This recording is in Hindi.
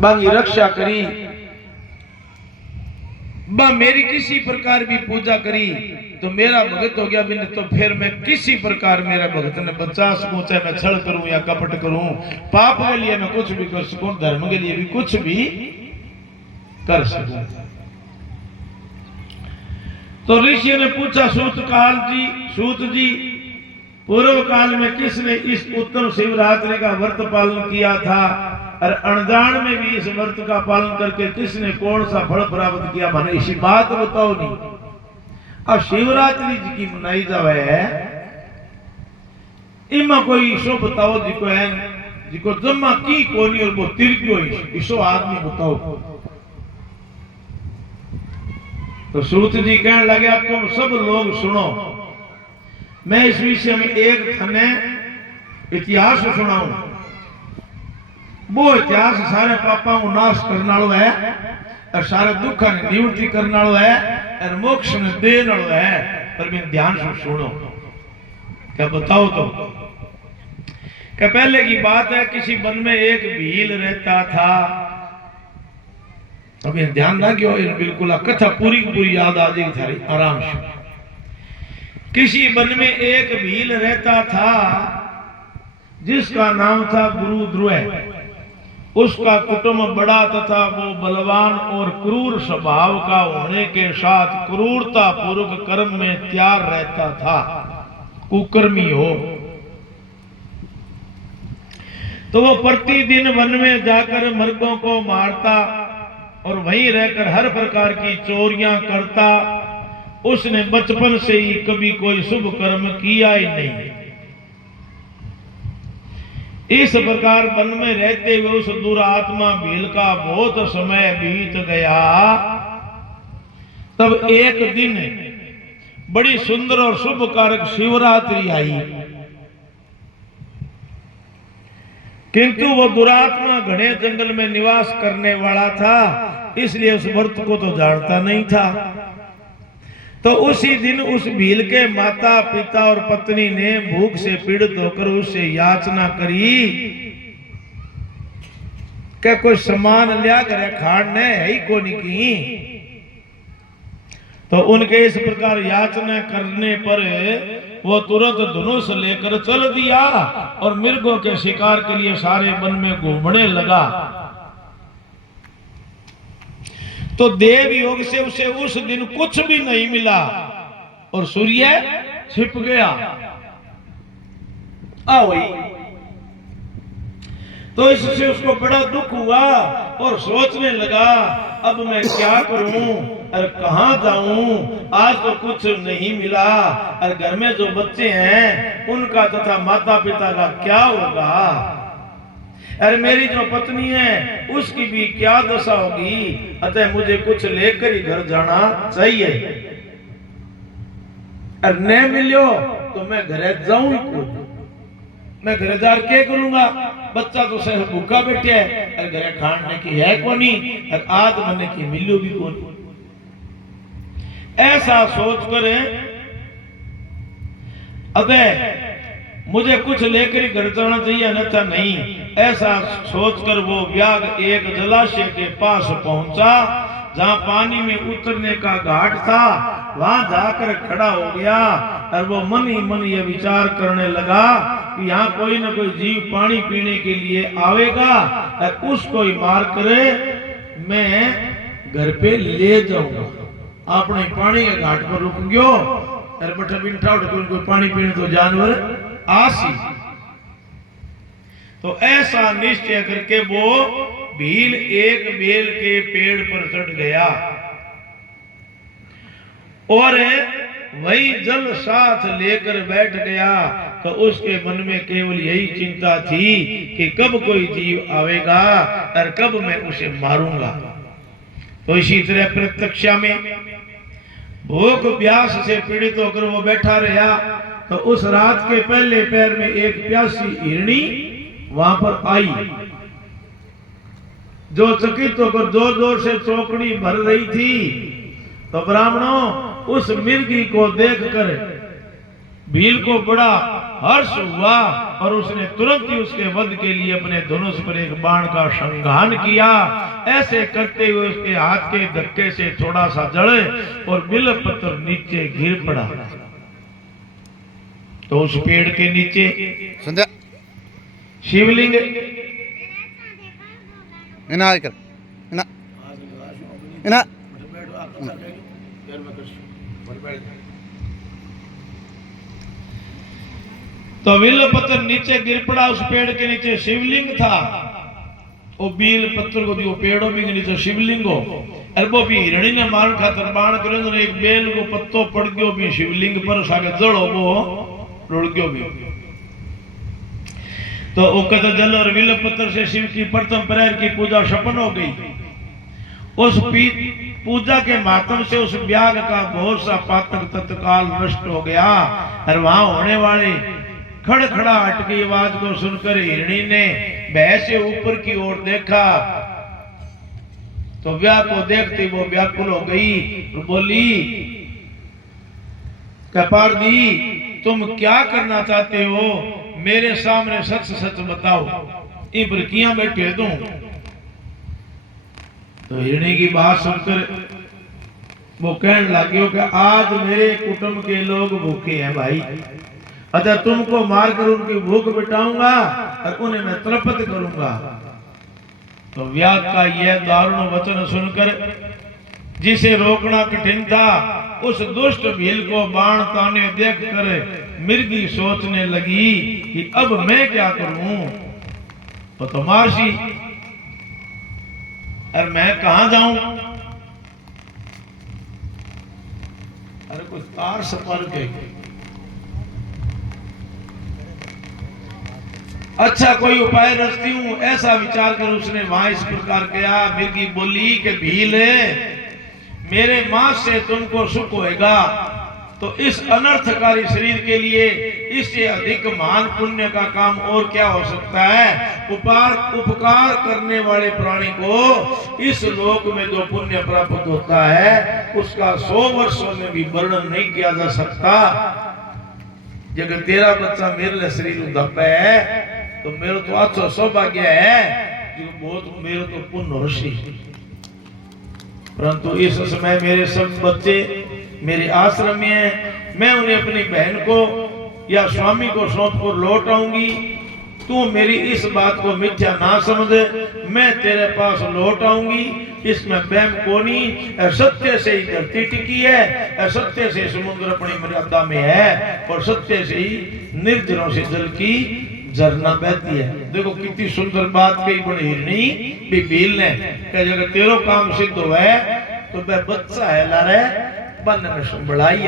बाकी रक्षा करी, बा मेरी किसी प्रकार भी पूजा करी तो मेरा भगत हो गया बिन, तो फिर मैं किसी प्रकार मेरा भगत ने बचा सकूं, चाहे मैं छल करूं या कपट करूं, पाप के लिए मैं कुछ भी कर सकूं, धर्म के लिए भी कुछ भी कर सकूं। तो ऋषि ने पूछा सूत जी पूर्व काल में किसने इस उत्तम शिवरात्रि का व्रत पालन किया था, और अनजान में भी इस व्रत का पालन करके किसने कौन सा फल प्राप्त किया, माने इसी बात बताओ नहीं। अब शिवरात्रि जी की मनाई जावे है, इमा कोई शो बताओ जिको है जिको जमा की कोनी और वो तिरक्यो इसो आदमी बताओ। तो सूत जी कहने लगे अब तुम सब लोग सुनो, मैं इस विषय में एक थने इतिहास सुनाऊं। वो इतिहास सारे पापा को नाश करने वालों है और सारे दुखा ने निवृत्ति करने वालों है और मोक्ष ने देने वालों है, पर मैं ध्यान से सुनो। क्या बताओ तो क्या पहले की बात है, किसी वन में एक भील रहता था। अभी ध्यान ना क्यों, बिल्कुल कथा पूरी की पूरी याद आ जाएगी थारी आराम से। किसी वन में एक भील रहता था जिसका नाम था गुरु ध्रुव। उसका कुटुंब बड़ा तथा वो बलवान और क्रूर स्वभाव का होने के साथ क्रूरता पूर्वक कर्म में तैयार रहता था, कुकर्मी हो। तो वो प्रतिदिन वन में जाकर मर्दों को मारता और वहीं रहकर हर प्रकार की चोरियां करता। उसने बचपन से ही कभी कोई शुभ कर्म किया ही नहीं। इस प्रकार वन में रहते हुए उस दुरात्मा भील का बहुत समय बीत गया। तब एक दिन बड़ी सुंदर और शुभ कारक शिवरात्रि आई, किंतु वो दुरात्मा घने जंगल में निवास करने वाला था, इसलिए उस व्रत को तो जानता नहीं था। तो उसी दिन उस भील के माता पिता और पत्नी ने भूख से पीड़ित होकर उससे याचना करी क्या कोई सामान लिया करे खाने है ही को नहीं की। तो उनके इस प्रकार याचना करने पर वो तुरंत धनुष लेकर चल दिया और मृगों के शिकार के लिए सारे वन में घूमने लगा। तो देव योग से उसे उस दिन कुछ भी नहीं मिला और सूर्य छिप गया। तो इससे उसको बड़ा दुख हुआ और सोचने लगा अब मैं क्या करूं और कहां जाऊं, आज तो कुछ नहीं मिला और घर में जो बच्चे हैं उनका तथा माता पिता का क्या होगा, अरे मेरी जो पत्नी है उसकी भी क्या दशा होगी। अतः मुझे कुछ लेकर ही घर जाना चाहिए। और न मिलो तो मैं घर जाऊं ही को, मैं घर जा के करूंगा, बच्चा तो सह भूखा बैठे है और घर खाने की है कोनी और आज मैंने की मिलो भी कौन। ऐसा सोचकर अबे मुझे कुछ लेकर ही घर जाना चाहिए अन्यथा नहीं, ऐसा सोचकर वो व्याग एक जलाशय के पास पहुंचा जहां पानी में उतरने का घाट था। वहां जाकर खड़ा हो गया और वो मन ही मन ये विचार करने लगा कि यहाँ कोई ना कोई जीव पानी पीने के लिए आवेगा और उसको ही मार करे मैं घर पे ले जाऊंगा। आपने पानी के घाट पर रुक गयो और बठा बिठा कोई पानी पीने तो जानवर आसी। तो ऐसा निश्चय करके वो भील एक बेल के पेड़ पर चढ़ गया और वही जल साथ लेकर बैठ गया। तो उसके मन में केवल यही चिंता थी कि कब कोई जीव आवेगा और कब मैं उसे मारूंगा। तो इसी तरह प्रत्यक्षा में भूख प्यास से पीड़ित होकर वो बैठा रहा। तो उस रात के पहले पैर में एक प्यासी हिरणी वहां पर आई, जो चकित होकर जोर जोर से चौकड़ी भर रही थी। तो ब्राह्मणों उस मिर्गी को देखकर भील को बड़ा हर्ष हुआ और उसने तुरंत ही उसके वध के लिए अपने धनुष पर एक बाण का संघान किया। ऐसे करते हुए उसके हाथ के धक्के से थोड़ा सा जड़े और बिल्वपत्र नीचे गिर पड़ा। तो उस पेड़ के नीचे शिवलिंग तो बिल्वपत्र नीचे गिर पड़ा। उस पेड़ के नीचे शिवलिंग था। वो बील पत्थर को दियो पेड़ों भी नीचे शिवलिंग हो और वो भी हिरणी ने मार खातर बाण करे तो एक बेल को पत्तो पड़ गयो भी शिवलिंग पर सागे जड़ो वो रुड़ गयो भी। तो उकत जल और बिल्वपत्र से शिव की प्रथम प्रहर की पूजा सफल हो गई। उस पूजा के माध्यम से उस व्याग का बहुत सा पातक तत्काल नष्ट हो गया और वहां होने वाले खड़खड़ाहट की आवाज को सुनकर हिरणी ने भय से ऊपर की ओर देखा। तो व्याग को देखते वो व्याकुल हो गई और बोली, कपारदी तुम क्या करना चाहते हो? मेरे सामने सच सच बताओ, इन पर किया बैठे तुम? तो हिरणी की बात सुनकर वो कहने लगे कि आज मेरे कुटुंब के लोग भूखे हैं भाई। अच्छा, तुमको मारकर उनकी भूख मिटाऊंगा और उन्हें मैं तृप्त करूंगा। तो व्याग का यह दारुण वचन सुनकर जिसे रोकना कठिन था उस दुष्ट भील को बाण ताने देखकर मृगी सोचने लगी कि अब मैं क्या करूं। तो महर्षि और मैं कहां जाऊं? अरे कोई तार सपर के अच्छा कोई उपाय रचती हूं, ऐसा विचार कर उसने वहां इस प्रकार किया। मृगी बोली कि भील मेरे मांस से तुमको सुख होएगा तो इस अनर्थकारी शरीर के लिए इससे अधिक महान पुण्य का काम और क्या हो सकता है? उपकार करने वाले प्राणी को इस लोक में जो पुण्य प्राप्त होता है उसका 100 वर्षों में भी वर्णन नहीं किया जा सकता। जब तेरा बच्चा मेरे लिए शरीर उदप है तो मेरा तो अच्छा सौभाग्य है जो बहुत मेरे तो पुण्य ऋषि। परंतु इस समय मेरे सब बच्चे मेरे आश्रम में हैं। मैं उन्हें अपनी बहन को या स्वामी को सौंप कर लौट आऊंगी। तू मेरी इस बात को मिथ्या ना समझ, मैं तेरे पास लौट आऊंगी। इसमें वहम कोनी, सत्य से ही धरती टिकी है, सत्य से समुद्र अपनी मर्यादा में है और सत्य से ही निर्जरों से जल की झरना बहती है। देखो कितनी सुंदर बात कही बड़ी हिरणी भी भील ने कि अगर तेरो काम सिद्ध हुआ है तो वह बच्चा है लारे बन में संभड़ाई